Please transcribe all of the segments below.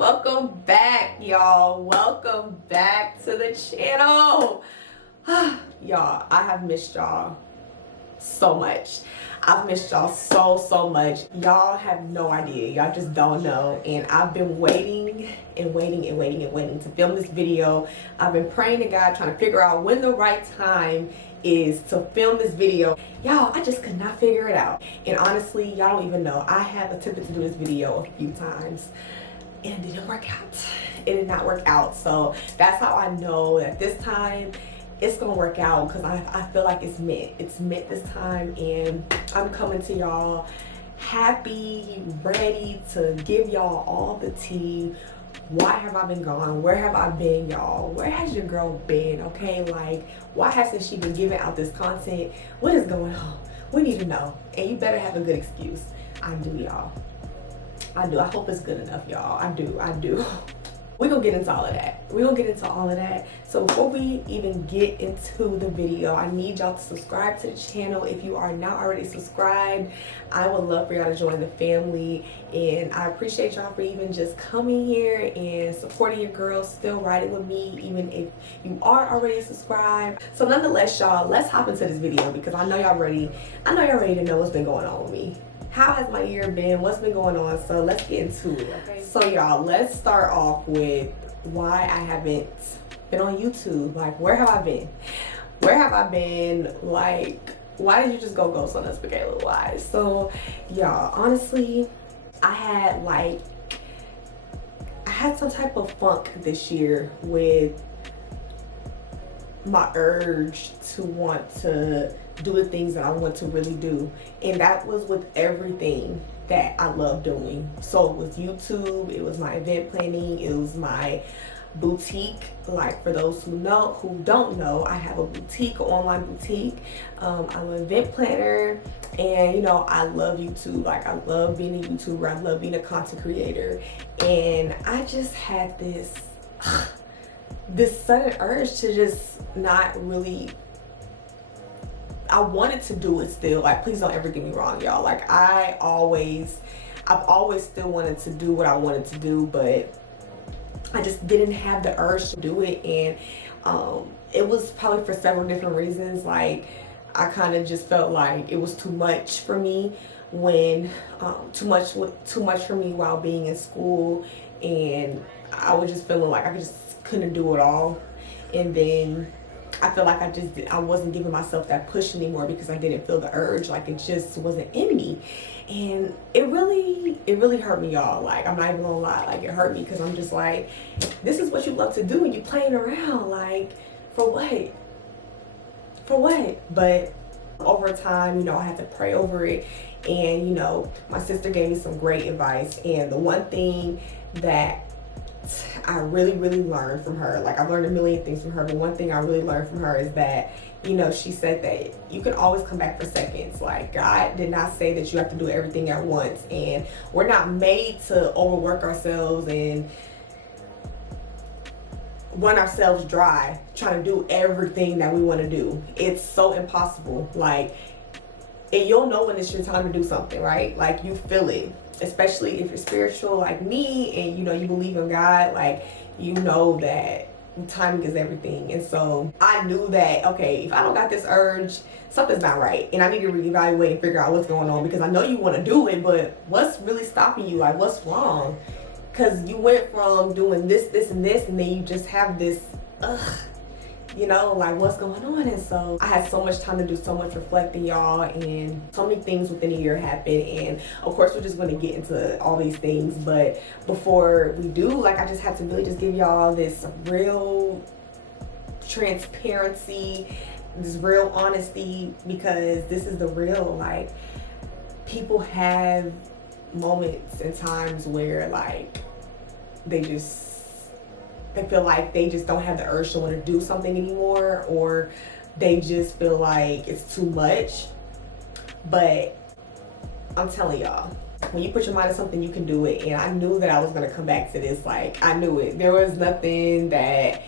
Welcome back, y'all. Welcome back to the channel. Y'all, I have missed y'all so much. I've missed y'all so much. Y'all have no idea. Y'all just don't know. And I've been waiting to film this video. I've been praying to God, trying to figure out when the right time is to film this video. Y'all, I just could not figure it out. And honestly, y'all don't even know. I have attempted to do this video a few times and it didn't work out. It did not work out. So that's how I know that this time it's gonna work out, because I feel like it's meant. It's meant this time, and I'm coming to y'all happy, ready to give y'all all the tea. Why have I been gone? Where have I been, y'all? Where has your girl been? Okay, like, why hasn't she been giving out this content? What is going on? We need to know, and you better have a good excuse. I do, y'all. I do. I hope it's good enough, y'all. I do. We're gonna get into all of that. So before we even get into the video, I need y'all to subscribe to the channel. If you are not already subscribed, I would love for y'all to join the family. And I appreciate y'all for even just coming here and supporting your girl, still riding with me, even if you are already subscribed. So nonetheless, y'all, let's hop into this video, because I know y'all ready to know what's been going on with me. How has my year been? What's been going on? So let's get into it, okay? So y'all, let's start off with why I haven't been on YouTube. Like, where have I been? Like, why did you just go ghost on us, Kayla? Why? So y'all, honestly, I had some type of funk this year with my urge to want to do the things that I want to really do, and that was with everything that I love doing. So it was YouTube, it was my event planning, it was my boutique. Like, for those who don't know, I have a boutique, an online boutique. I'm an event planner, and you know, I love YouTube. Like, I love being a YouTuber, I love being a content creator, and I just had this sudden urge to just not really. I wanted to do it still. Like, please don't ever get me wrong, y'all. Like, I've always still wanted to do what I wanted to do, but I just didn't have the urge to do it. And it was probably for several different reasons. Like, I kind of just felt like it was too much for me when too much for me while being in school, and I was just feeling like I just couldn't do it all. And then I feel like I wasn't giving myself that push anymore, because I didn't feel the urge. Like, it just wasn't in me, and it really hurt me, y'all. Like, I'm not even gonna lie, like, it hurt me, because I'm just like, this is what you love to do, and you playing around, like, for what? But over time, you know, I had to pray over it, and you know, my sister gave me some great advice, and the one thing that I really learned from her, like, I've learned a million things from her, but one thing I really learned from her is that, you know, she said that you can always come back for seconds. Like, God did not say that you have to do everything at once, and we're not made to overwork ourselves and run ourselves dry trying to do everything that we want to do. It's so impossible. Like, and you'll know when it's your time to do something, right? Like, you feel it. Especially if you're spiritual like me, and you know, you believe in God, like, you know that timing is everything. And so I knew that, okay, if I don't got this urge, something's not right, and I need to reevaluate and figure out what's going on, because I know you want to do it, but what's really stopping you? Like, what's wrong? Because you went from doing this and this, and then you just have this you know, like, what's going on? And so I had so much time to do so much reflecting, y'all, and so many things within a year happened. And of course, we're just going to get into all these things, but before we do, like, I just had to really just give y'all this real transparency, this real honesty, because this is the real. Like, people have moments and times where, like, they feel like they just don't have the urge to want to do something anymore, or they just feel like it's too much. But I'm telling y'all, when you put your mind to something, you can do it. And I knew that I was going to come back to this. Like, I knew it. There was nothing that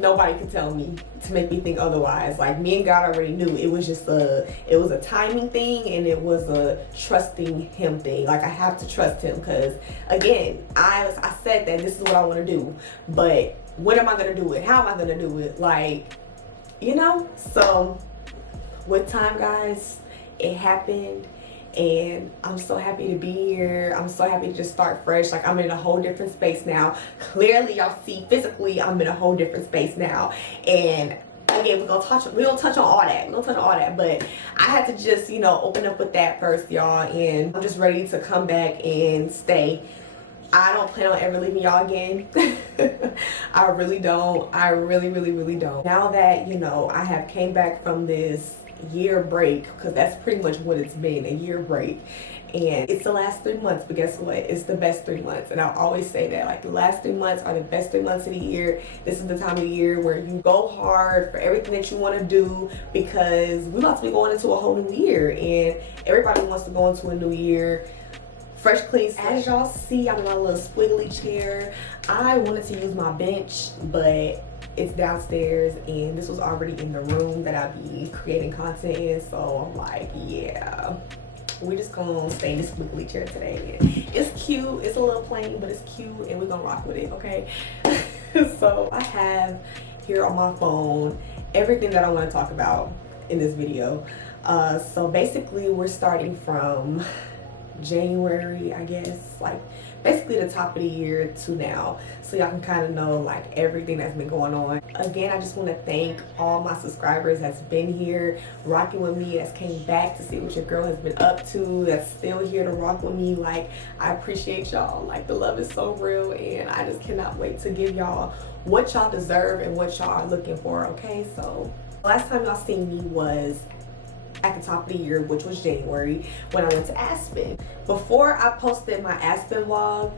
nobody could tell me to make me think otherwise. Like, me and God already knew it was just it was a timing thing, and it was a trusting him thing. Like, I have to trust him, because again, I said that this is what I want to do, but when am I going to do it? How am I going to do it? Like, you know? So with time, guys, it happened. And I'm so happy to be here. I'm so happy to just start fresh. Like, I'm in a whole different space now. Clearly, y'all see physically, I'm in a whole different space now. And again, we're gonna touch on all that. But I had to just, you know, open up with that first, y'all. And I'm just ready to come back and stay. I don't plan on ever leaving y'all again. I really don't. I really don't. Now that, you know, I have came back from this year break, because that's pretty much what it's been, a year break, and it's the last 3 months, but guess what, it's the best 3 months. And I always say that, like, the last 3 months are the best 3 months of the year. This is the time of the year where you go hard for everything that you want to do, because we're about to be going into a whole new year, and everybody wants to go into a new year fresh, clean. As y'all see, I'm in my little squiggly chair. I wanted to use my bench, but it's downstairs, and this was already in the room that I'd be creating content in. So I'm like, yeah, we're just gonna stay in this squiggly chair today. It's cute, it's a little plain, but it's cute, and we're gonna rock with it, okay? So I have here on my phone everything that I want to talk about in this video. So basically, we're starting from January, I guess, like basically the top of the year to now, so y'all can kind of know like everything that's been going on. Again, I just want to thank all my subscribers that's been here rocking with me, that's came back to see what your girl has been up to, that's still here to rock with me. Like, I appreciate y'all. Like, the love is so real, and I just cannot wait to give y'all what y'all deserve and what y'all are looking for. Okay, so last time y'all seen me was at the top of the year, which was January, when I went to Aspen. Before I posted my Aspen vlog,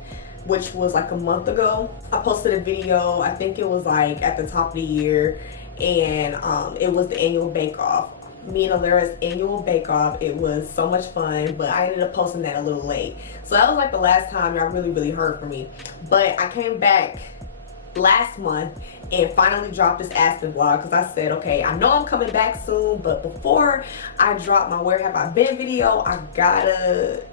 which was like a month ago, I posted a video, I think it was like at the top of the year, and it was the annual bake-off. Me and Alira's annual bake-off. It was so much fun, but I ended up posting that a little late. So that was like the last time y'all really heard from me. But I came back last month and finally dropped this Aspen vlog, because I said, okay, I know I'm coming back soon, but before I drop my Where Have I Been video, I gotta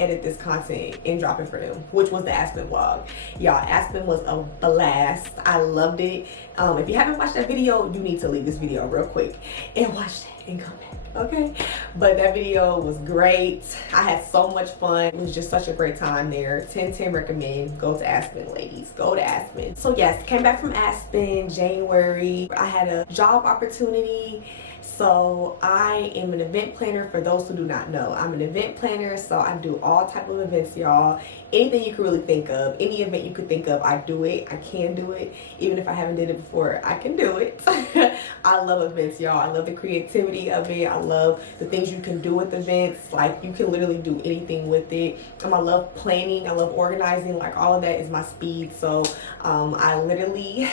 edit this content and drop it for them, which was the Aspen vlog. Y'all, Aspen was a blast. I loved it. If you haven't watched that video, you need to leave this video real quick and watch that and come back, okay? But that video was great. I had so much fun. It was just such a great time there. 10/10 recommend. Go to Aspen, ladies. Go to Aspen. So yes, came back from Aspen January. I had a job opportunity. So I am an event planner. For those who do not know, I'm an event planner, so I do all type of events, y'all. Anything you can really think of, any event you could think of, I do it. I can do it. Even if I haven't did it before, I can do it. I love events, y'all. I love the creativity of it. I love the things you can do with events. Like, you can literally do anything with it. I love planning. I love organizing. Like, all of that is my speed. So I'm gonna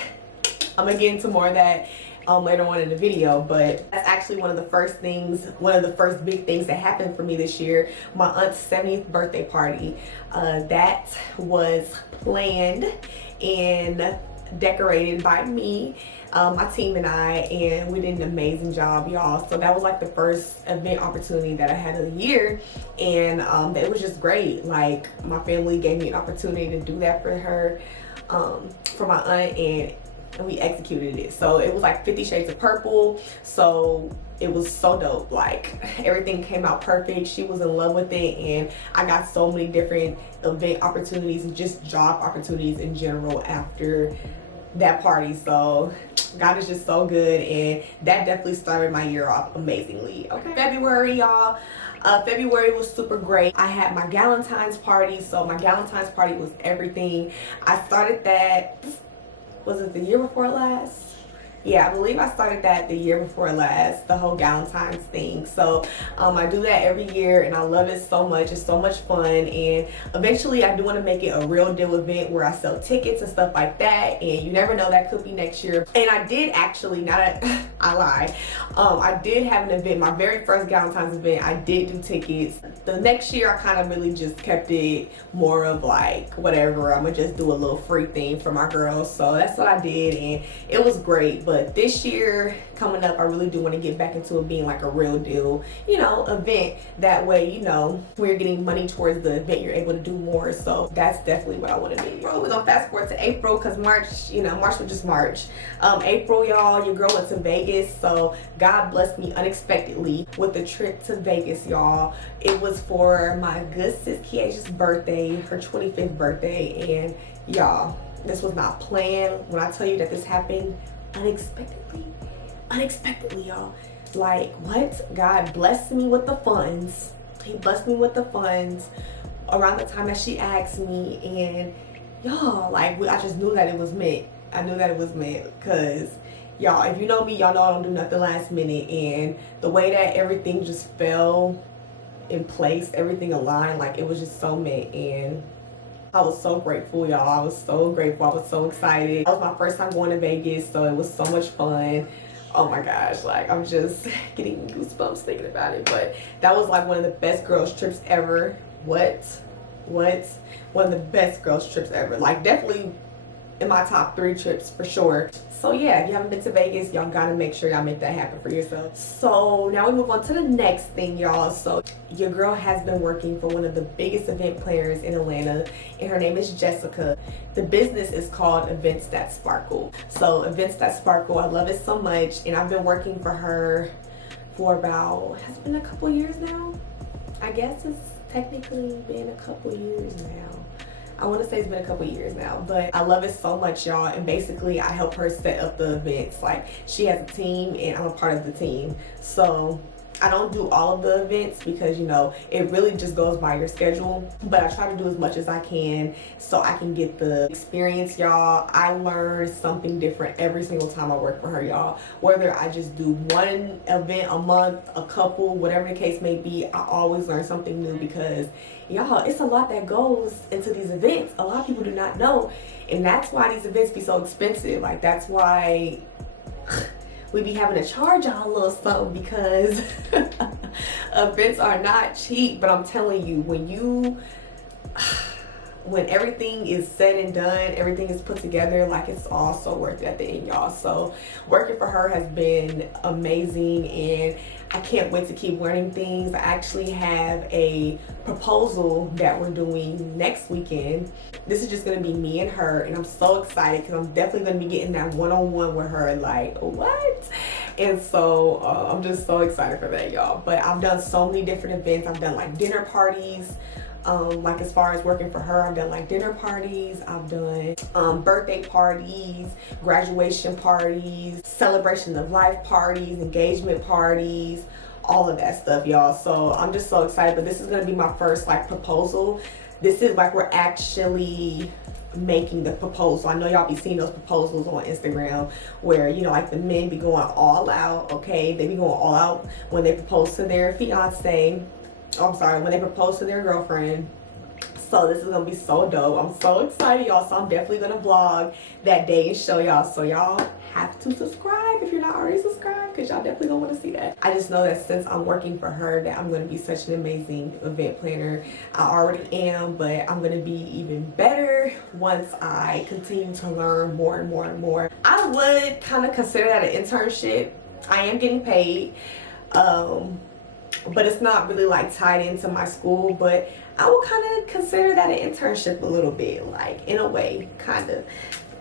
get into more of that later on in the video, but that's actually one of the first big things that happened for me this year. My aunt's 70th birthday party, that was planned and decorated by me, my team and I, and we did an amazing job, y'all. So that was like the first event opportunity that I had of the year, and it was just great. Like, my family gave me an opportunity to do that for her, for my aunt, and we executed it. So it was like 50 Shades of Purple. So it was so dope. Like, everything came out perfect. She was in love with it, and I got so many different event opportunities and just job opportunities in general after that party. So God is just so good, and that definitely started my year off amazingly. Okay, February, y'all. February was super great. I had my Galentine's party. So my Galentine's party was everything. I started that, was it the year before last? Yeah, I believe I started that the year before last, the whole Valentine's thing. So I do that every year and I love it so much. It's so much fun, and eventually I do want to make it a real deal event where I sell tickets and stuff like that, and you never know, that could be next year. And I did actually, now that I lied, I did have an event, my very first Valentine's event, I did do tickets. The next year I kind of really just kept it more of like, whatever, I'm gonna just do a little free thing for my girls. So that's what I did, and it was great. But this year coming up, I really do want to get back into it being like a real deal, you know, event. That way, you know, when you're getting money towards the event, you're able to do more. So that's definitely what I want to do. We're gonna fast forward to April, because March, you know, March was just March. April, y'all, your girl went to Vegas. So God blessed me unexpectedly with a trip to Vegas, y'all. It was for my good sis Kay's birthday, her 25th birthday, and y'all, this was not planned. When I tell you that this happened unexpectedly, y'all, like, what? God blessed me with the funds. He blessed me with the funds around the time that she asked me, and y'all, like, I just knew that it was meant. I knew that it was meant, because y'all, if you know me, y'all know I don't do nothing last minute, and the way that everything just fell in place, everything aligned, like, it was just so meant. And I was so grateful, y'all. I was so grateful. I was so excited. That was my first time going to Vegas, so it was so much fun. Oh my gosh, like, I'm just getting goosebumps thinking about it. But that was like one of the best girls trips ever. What? One of the best girls trips ever. Like, definitely in my top 3 trips for sure. So yeah, if you haven't been to Vegas, y'all gotta make sure y'all make that happen for yourself. So now we move on to the next thing, y'all. So your girl has been working for one of the biggest event planners in Atlanta, and her name is Jessica. The business is called Events That Sparkle. So Events That Sparkle, I love it so much, and I've been working for her for about, has it been a couple years now? I guess it's technically been a couple years now. I want to say it's been a couple years now, but I love it so much, y'all. And basically I help her set up the events. Like, she has a team and I'm a part of the team. So I don't do all of the events because, you know, it really just goes by your schedule, but I try to do as much as I can so I can get the experience, y'all. I learn something different every single time I work for her, y'all. Whether I just do one event a month, a couple, whatever the case may be, I always learn something new, because y'all, it's a lot that goes into these events. A lot of people do not know, and that's why these events be so expensive. Like, that's why we be having to charge y'all a little something, because events are not cheap. But I'm telling you, when everything is said and done, everything is put together, like, it's all so worth it at the end, y'all. So working for her has been amazing, and I can't wait to keep learning things. I actually have a proposal that we're doing next weekend. This is just gonna be me and her, and I'm so excited because I'm definitely gonna be getting that one-on-one with her. Like, what? And so I'm just so excited for that, y'all. But I've done so many different events. I've done like dinner parties. Like, as far as working for her, I've done like dinner parties, I've done birthday parties, graduation parties, celebration of life parties, engagement parties, all of that stuff, y'all. So I'm just so excited. But this is gonna be my first like proposal. This is like, we're actually making the proposal. I know y'all be seeing those proposals on Instagram where, you know, like, the men be going all out, okay? They be going all out when they propose to their fiance. Oh, I'm sorry, when they propose to their girlfriend. So this is gonna be so dope. I'm so excited, y'all. So I'm definitely gonna vlog that day and show y'all. So y'all have to subscribe if you're not already subscribed, because y'all definitely gonna want to see that. I just know that since I'm working for her, that I'm gonna be such an amazing event planner. I already am, but I'm gonna be even better once I continue to learn more and more and more. I would kind of consider that an internship. I am getting paid, but it's not really like tied into my school. But I would kind of consider that an internship a little bit, like, in a way, kind of.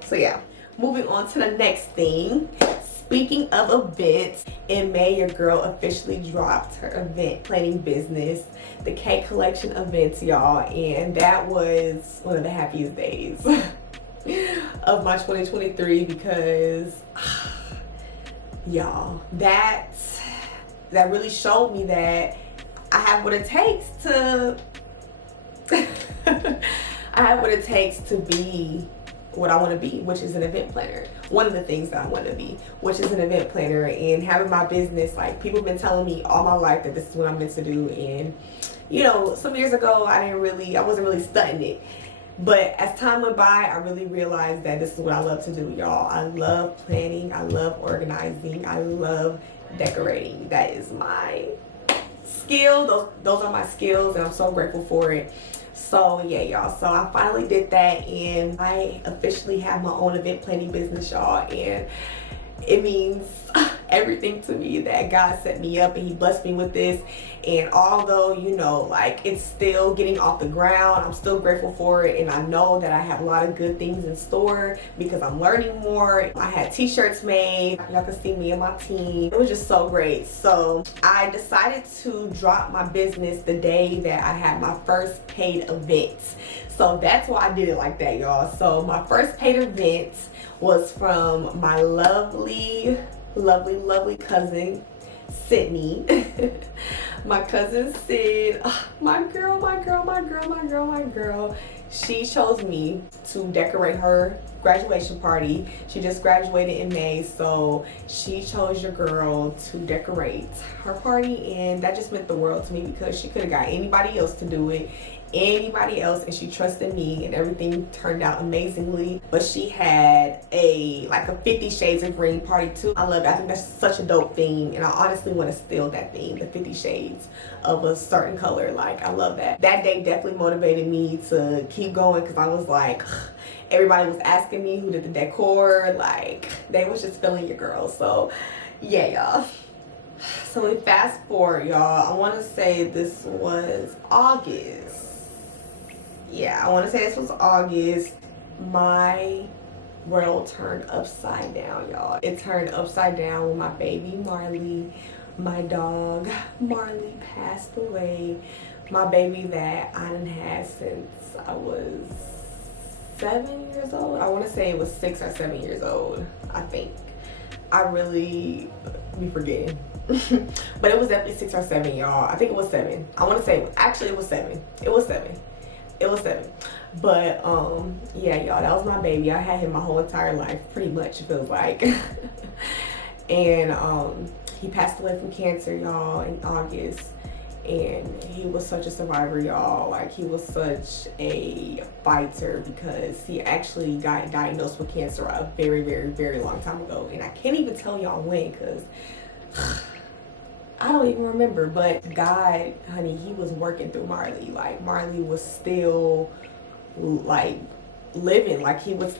So yeah, moving on to the next thing. Speaking of events, in May, your girl officially dropped her event planning business, the Kayy Collection events, y'all, and that was one of the happiest days of my 2023, because y'all, that really showed me that I have what it takes to I have what it takes to be what I want to be, which is an event planner. One of the things that I want to be, which is an event planner, and having my business. Like, people have been telling me all my life that this is what I'm meant to do, and you know, some years ago I wasn't really studying it. But as time went by, I really realized that this is what I love to do, y'all. I love planning, I love organizing, I love decorating. That is my skill. Those are my skills, and I'm so grateful for it. So yeah, y'all, so I finally did that, and I officially have my own event planning business, y'all, and it means everything to me that God set me up and he blessed me with this. And although, you know, like, it's still getting off the ground, I'm still grateful for it, and I know that I have a lot of good things in store because I'm learning more. I had t-shirts made, y'all can see me and my team. It was just so great. So I decided to drop my business the day that I had my first paid event. So that's why I did it like that, y'all. So my first paid event was from my lovely cousin Sydney. My cousin Sid, my girl. She chose me to decorate her graduation party. She just graduated in May, so she chose your girl to decorate her party, and that just meant the world to me because she could have got anybody else to do it, and she trusted me, and everything turned out amazingly. But she had a 50 Shades of Green party too. I love it. I think that's such a dope theme, and I honestly want to steal that theme, the 50 shades of a certain color. Like, I love that. That day definitely motivated me to keep going because I was like, everybody was asking me who did the decor. Like, they was just feeling your girl. So yeah, y'all. So we fast forward, y'all. I want to say this was August. Yeah, I want to say this was August. My world turned upside down, y'all. It turned upside down when my baby Marley, my dog Marley, passed away. My baby that I done had since I was 7 years old. I want to say it was 6 or 7 years old, I think. I really be forgetting. But it was definitely 6 or 7, y'all. I think it was 7. I want to say, actually it was 7. It was 7. But yeah, y'all, that was my baby. I had him my whole entire life, pretty much, it feels like. And he passed away from cancer, y'all, in August. And he was such a survivor, y'all. Like, he was such a fighter because he actually got diagnosed with cancer a very long time ago. And I can't even tell y'all when, because I don't even remember. But God, honey, he was working through Marley. Like, Marley was still, like, living. Like, he would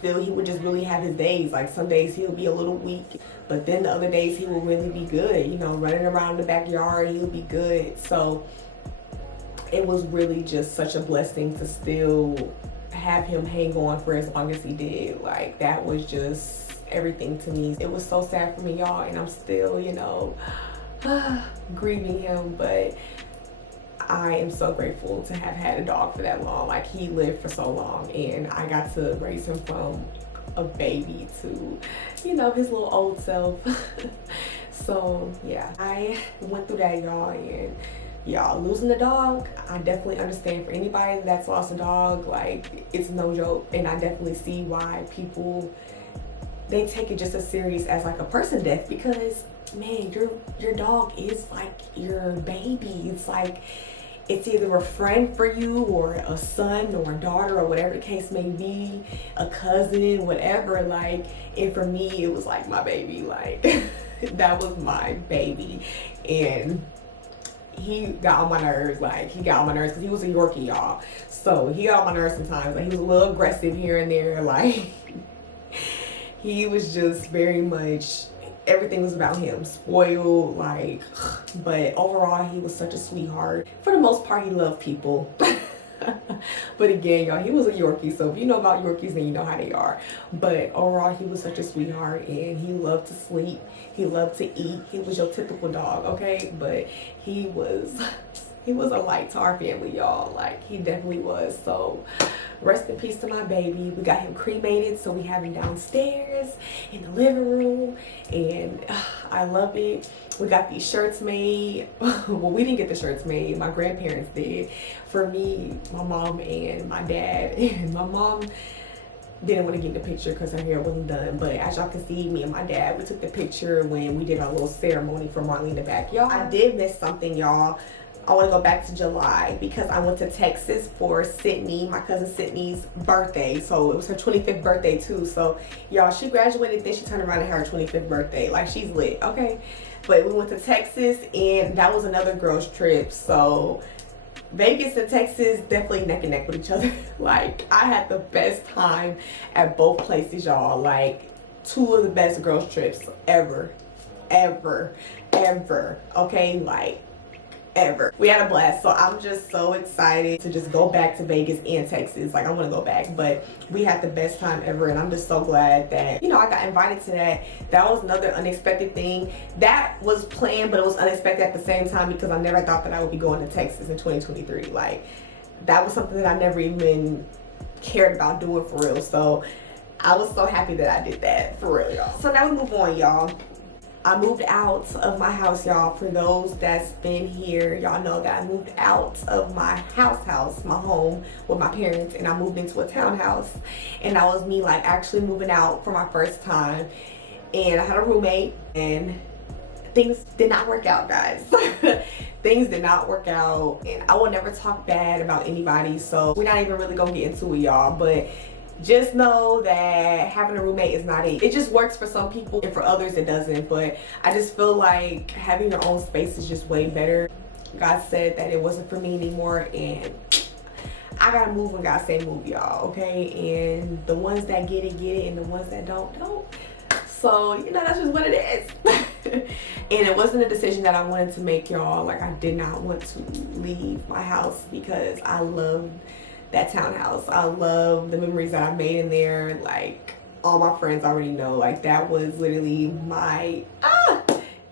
just really have his days. Like, some days he'll be a little weak, but then the other days he will really be good, you know, running around the backyard, he'll be good. So it was really just such a blessing to still have him hang on for as long as he did. Like, that was just everything to me. It was so sad for me, y'all, and I'm still, you know, grieving him, but I am so grateful to have had a dog for that long. Like, he lived for so long, and I got to raise him from a baby to, you know, his little old self. So yeah, I went through that, y'all, and y'all, losing a dog, I definitely understand. For anybody that's lost a dog, like, it's no joke, and I definitely see why people, they take it just as serious as like a person death, because man, your dog is like your baby. It's like, it's either a friend for you or a son or a daughter or whatever the case may be, a cousin, whatever. Like, and for me, it was like my baby. Like, that was my baby. And he got on my nerves. Like, he got on my nerves because he was a Yorkie, y'all. So he got on my nerves sometimes. Like, he was a little aggressive here and there. Like, he was just very much, everything was about him, spoiled, like, but overall he was such a sweetheart. For the most part, he loved people. But again, y'all, he was a Yorkie, so if you know about Yorkies, then you know how they are. But overall, he was such a sweetheart, and he loved to sleep, he loved to eat. He was your typical dog, okay? But he was a light to our family, y'all. Like, he definitely was. So rest in peace to my baby. We got him cremated, so we have him downstairs in the living room, and I love it. We got these shirts made. Well, we didn't get the shirts made, my grandparents did. For me, my mom, and my dad. And my mom, didn't want to get in the picture because her hair wasn't done. But as y'all can see, me and my dad, we took the picture when we did our little ceremony for Marley in the back. Y'all, I did miss something, y'all. I want to go back to July because I went to Texas for Sydney, my cousin Sydney's birthday. So it was her 25th birthday too. So y'all, she graduated, then she turned around and had her 25th birthday. Like, she's lit, okay? But we went to Texas, and that was another girls trip. So Vegas and Texas definitely neck and neck with each other. Like, I had the best time at both places, y'all. Like, 2 of the best girls trips ever, okay? Like, ever. We had a blast. So I'm just so excited to just go back to Vegas and Texas. Like, I want to go back, but we had the best time ever, and I'm just so glad that, you know, I got invited to that. That was another unexpected thing that was planned, but it was unexpected at the same time because I never thought that I would be going to Texas in 2023. Like, that was something that I never even cared about doing for real. So I was so happy that I did that for real, y'all. So now we move on, y'all. I moved out of my house, y'all. For those that's been here, y'all know that I moved out of my house, my home with my parents, and I moved into a townhouse. And that was me, like, actually moving out for my first time. And I had a roommate, and things did not work out, guys. Things did not work out, and I will never talk bad about anybody, so we're not even really gonna get into it, y'all. But just know that having a roommate is not it. It just works for some people, and for others it doesn't. But I just feel like having your own space is just way better. God said that it wasn't for me anymore, and I gotta move when God say move, y'all, okay? And the ones that get it, and the ones that don't. So, you know, that's just what it is. And it wasn't a decision that I wanted to make, y'all. Like, I did not want to leave my house because I loved that townhouse. I love the memories that I made in there. Like, all my friends already know. Like, that was literally my,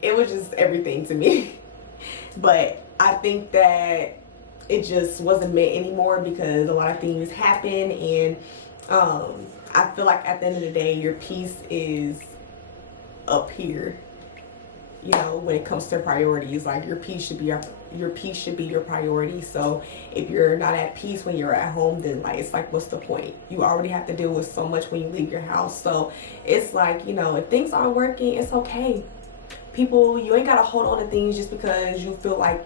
it was just everything to me. But I think that it just wasn't meant anymore because a lot of things happen, and I feel like at the end of the day, your peace is up here. You know, when it comes to priorities, like, your peace should be your priority. So if you're not at peace when you're at home, then, like, it's like, what's the point? You already have to deal with so much when you leave your house. So it's like, you know, if things aren't working, it's okay. People, you ain't gotta hold on to things just because you feel like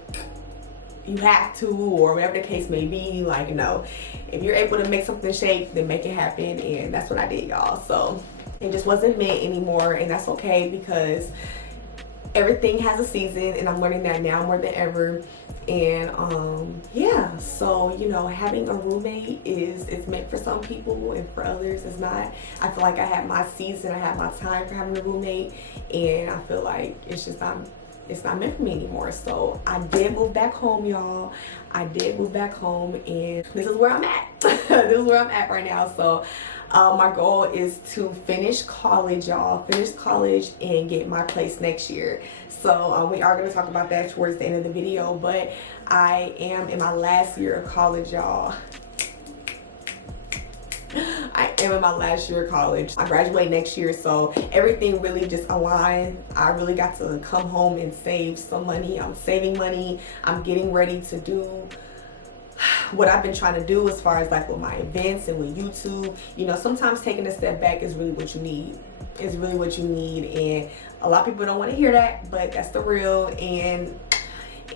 you have to, or whatever the case may be. Like, you know, if you're able to make something shake, then make it happen. And that's what I did, y'all. So it just wasn't meant anymore, and that's okay because everything has a season, and I'm learning that now more than ever. And yeah, so, you know, having a roommate it's meant for some people, and for others it's not. I feel like I had my season, I had my time for having a roommate, and I feel like it's not meant for me anymore. So I did move back home, y'all. I did move back home, and this is where I'm at. This is where I'm at right now. So my goal is to finish college, y'all. Finish college and get my place next year. So we are going to talk about that towards the end of the video. But I am in my last year of college, y'all. I am in my last year of college. I graduate next year, so everything really just aligned. I really got to come home and save some money. I'm saving money. I'm getting ready to do what I've been trying to do as far as, like, with my events and with YouTube. You know, sometimes taking a step back is really what you need. It's really what you need, and a lot of people don't want to hear that, but that's the real. And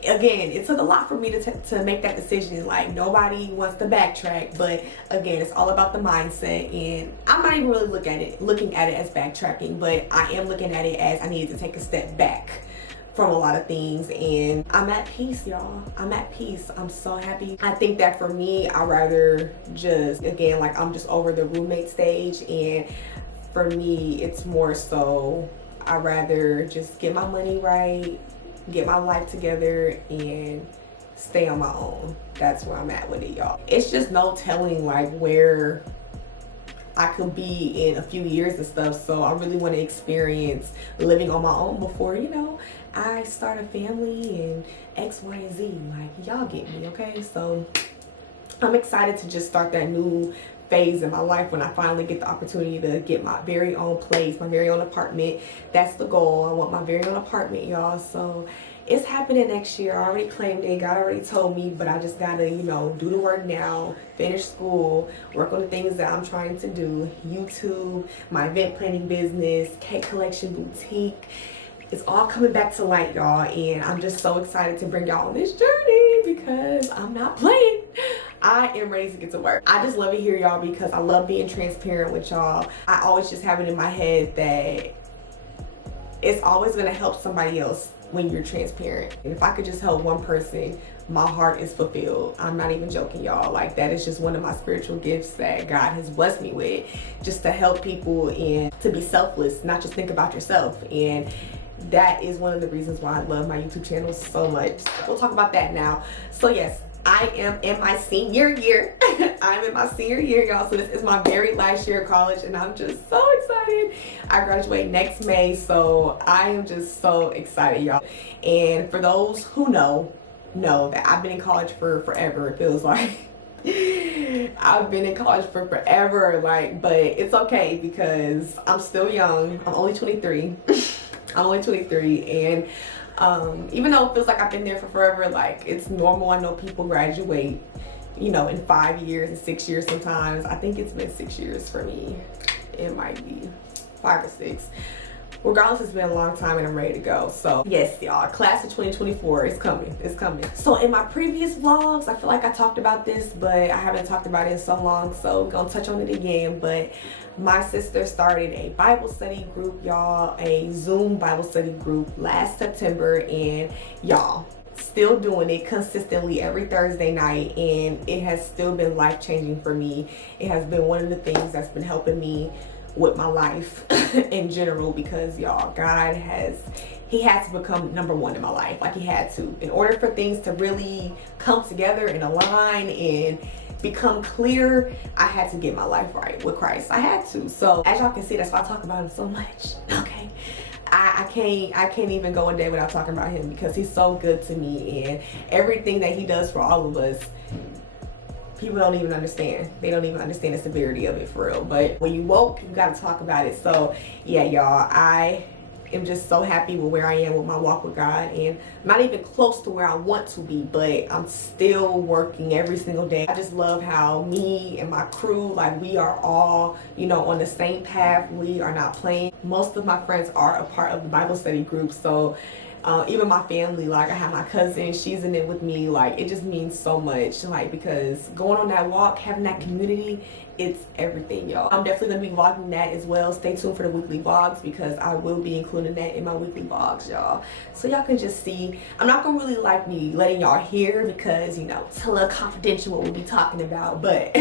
again, it took a lot for me to make that decision. Like, nobody wants to backtrack, but again, it's all about the mindset. And I'm not even really looking at it as backtracking, but I am looking at it as I needed to take a step back from a lot of things. And I'm at peace, y'all. I'm at peace. I'm so happy. I think that for me, I rather just, again, like, I'm just over the roommate stage, and for me, it's more so I rather just get my money right, get my life together, and stay on my own. That's where I'm at with it, y'all. It's just no telling, like, where I could be in a few years and stuff. So I really want to experience living on my own before, you know, I start a family and X, Y, and Z. Like, y'all get me, okay? So I'm excited to just start that new phase in my life when I finally get the opportunity to get my very own place, my very own apartment. That's the goal. I want my very own apartment, y'all. So it's happening next year. I already claimed it. God already told me, but I just gotta, you know, do the work now, finish school, work on the things that I'm trying to do. YouTube, my event planning business, cake collection boutique. It's all coming back to light, y'all, and I'm just so excited to bring y'all on this journey because I'm not playing. I am ready to get to work. I just love it here, y'all, because I love being transparent with y'all. I always just have it in my head that it's always gonna help somebody else when you're transparent. And if I could just help one person, my heart is fulfilled. I'm not even joking, y'all. Like, that is just one of my spiritual gifts that God has blessed me with, just to help people and to be selfless, not just think about yourself. And that is one of the reasons why I love my YouTube channel so much. We'll talk about that now. So yes, I am in my senior year. I'm in my senior year, y'all. So this is my very last year of college, and I'm just so excited. I graduate next May, so I am just so excited, y'all. And for those who know that I've been in college for forever. It feels like I've been in college for forever, like, but it's okay because I'm still young. I'm only 23. I'm only 23, and even though it feels like I've been there for forever, like, it's normal. I know people graduate, you know, in 5 years and 6 years sometimes. I think it's been 6 years for me. It might be 5 or 6. Regardless, it's been a long time and I'm ready to go. So yes, y'all, class of 2024 is coming. It's coming. So in my previous vlogs, I feel like I talked about this, but I haven't talked about it in so long, so I'm gonna touch on it again. But my sister started a Bible study group, y'all, a Zoom Bible study group last September, and y'all, still doing it consistently every Thursday night, and it has still been life-changing for me. It has been one of the things that's been helping me with my life in general, because y'all, God he had to become number one in my life. Like, he had to, in order for things to really come together and align and become clear. I had to get my life right with Christ. I had to. So as y'all can see, that's why I talk about him so much. Okay, I can't even go a day without talking about him, because he's so good to me, and everything that he does for all of us, people don't even understand. They don't even understand the severity of it, for real. But when you woke, you gotta talk about it. So yeah, y'all, I am just so happy with where I am with my walk with God, and I'm not even close to where I want to be, but I'm still working every single day. I just love how me and my crew, like, we are all, you know, on the same path. We are not playing. Most of my friends are a part of the Bible study group, so even my family, like, I have my cousin, she's in it with me. Like, it just means so much, like, because going on that walk, having that community, it's everything, y'all. I'm definitely gonna be vlogging that as well. Stay tuned for the weekly vlogs, because I will be including that in my weekly vlogs, y'all, so y'all can just see. I'm not gonna really like me letting y'all hear, because, you know, it's a little confidential what we'll be talking about, but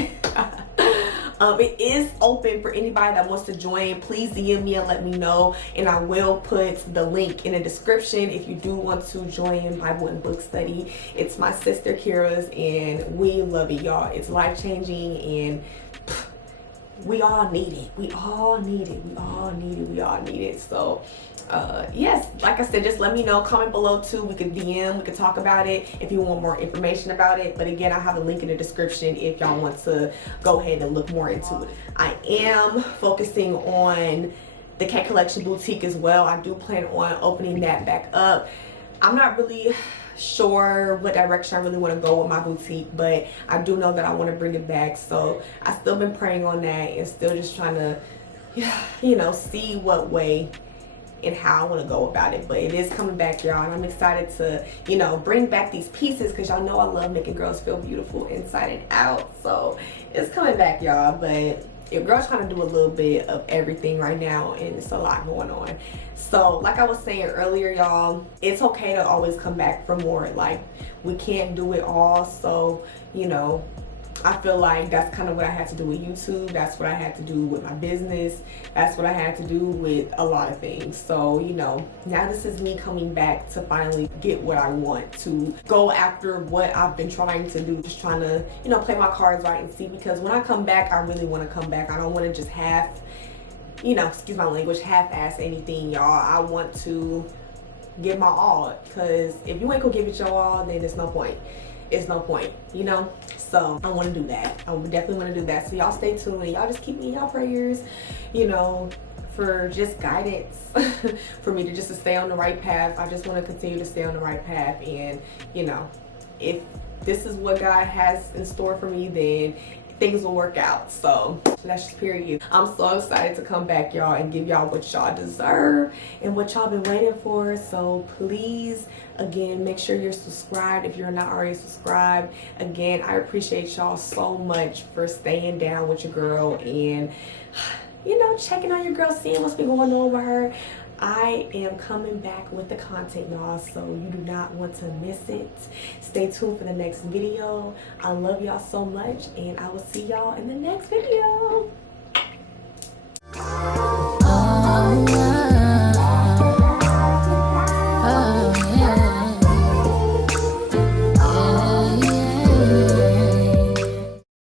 it is open for anybody that wants to join. Please DM me and let me know, and I will put the link in the description if you do want to join Bible and book study. It's my sister Kira's, and we love it, y'all. It's life-changing, and we all need it. We all need it. We all need it. We all need it. So yes, like I said, just let me know. Comment below too. We could DM, we could talk about it if you want more information about it. But again, I have a link in the description if y'all want to go ahead and look more into it. I am focusing on the cake collection boutique as well. I do plan on opening that back up. I'm not really sure what direction I really want to go with my boutique, but I do know that I want to bring it back. So I still been praying on that, and still just trying to, you know, see what way and how I want to go about it. But it is coming back, y'all, and I'm excited to, you know, bring back these pieces, because y'all know I love making girls feel beautiful inside and out. So it's coming back, y'all. But your girl's trying to do a little bit of everything right now, and it's a lot going on. So like I was saying earlier, y'all, it's okay to always come back for more. Like, we can't do it all. So, you know, I feel like that's kind of what I had to do with YouTube. That's what I had to do with my business. That's what I had to do with a lot of things. So, you know, now this is me coming back to finally get what I want, to go after what I've been trying to do. Just trying to, you know, play my cards right and see, because when I come back, I really want to come back. I don't want to just you know, excuse my language, half-ass anything, y'all. I want to give my all, because if you ain't gonna give it your all, then there's no point. it's no point, you know? So I want to do that. I definitely want to do that. So y'all stay tuned and y'all just keep me in y'all prayers, you know, for just guidance for me to just to stay on the right path. I just want to continue to stay on the right path, and you know, if this is what God has in store for me, then things will work out. So that's just period. I'm so excited to come back, y'all, and give y'all what y'all deserve and what y'all been waiting for. So please, again, make sure you're subscribed if you're not already subscribed. Again, I appreciate y'all so much for staying down with your girl and, you know, checking on your girl, seeing what's been going on with her. I am coming back with the content, y'all, so you do not want to miss it. Stay tuned for the next video. I love y'all so much, and I will see y'all in the next video. Oh, yeah.